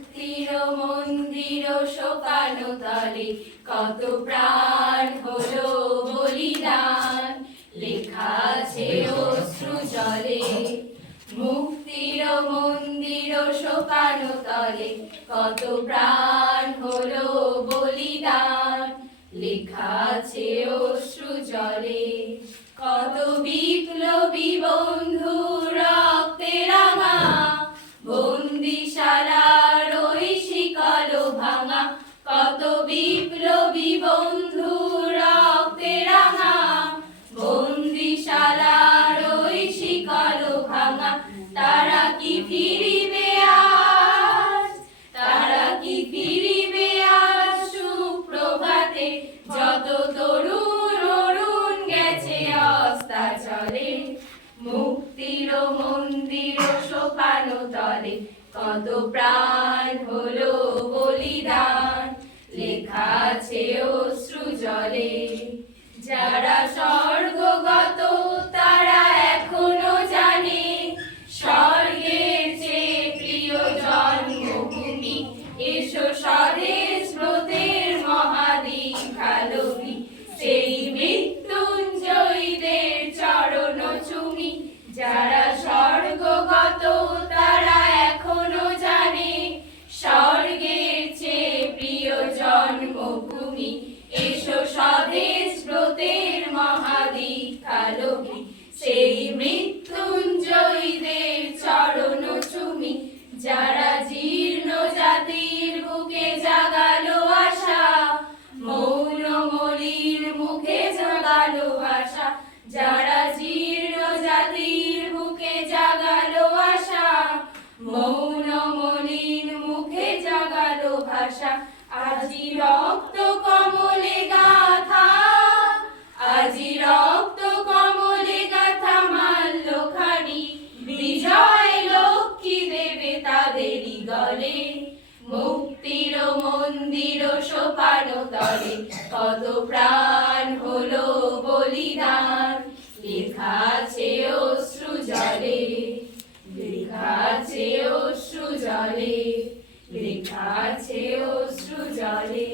মুক্তির মন্দির শোকানো তলে কত প্রাণ হলো বলিদান, লেখা আছে অশ্রু জলে। মুক্তির মন্দির শোকানো তলে কত প্রাণ হলো বলিদান, লেখা আছে অশ্রু জলে। কত বিপ্লবী বন্ধু রক্তে রাঙা, বন্দিশালার ওই শিকল ভাঙা। কত বিপ্লবী বন্ধু রক্তে রাঙা, বন্দিশালার ওই শিকল ভাঙা। তারা কি ফিরিবে আজ, তারা কি ফিরিবে আজ সুপ্রভাতে, যত তরুণ অরুণ গেছে অস্তাচলে। মুক্তির মন্দির শোকানো তলে কত প্রাণ হলো বলিদান, লেখা আছে অশ্রু জলে। যারা স্বর্গগত তারা এখনো জানে, স্বর্গের চেয়ে প্রিয় জন্মভূমি। এসো স্বদেশ ব্রতের মহাদীক্ষালভী, সেই মৃত্যুঞ্জয়ীদের চরণ চুমি। যারা স্বর্গগত তারা এখনো জানে, স্বর্গের চেয়ে প্রিয় জন্মভূমি। এসো স্বদেশ ব্রতের মহাদীক্ষালভী, সেই মৃত্যুঞ্জয়ীদের চরণ চুমি। যারা জীর্ণ জাতির বুকে জাগালো আশা, মৌন মলিন মুখে জাগালো আশা। যারা জীর্ণ জাতির বুকে জাগালো আশা, মৌন মলিন মুখে জাগালো ভাষা। আজি রক্ত কমলে গাথা, আজি রক্ত কমলে গাথা মাল্যখানি, বিজয় লক্ষ্মী দেবে তাদেরই গলে। মুক্তির মন্দির শোকানো তলে কত প্রাণ হলো বলিদান, লেখা আছে অশ্রু জলে। লেখা আছে অশ্রু জলে, লেখা আছে অশ্রু জলে।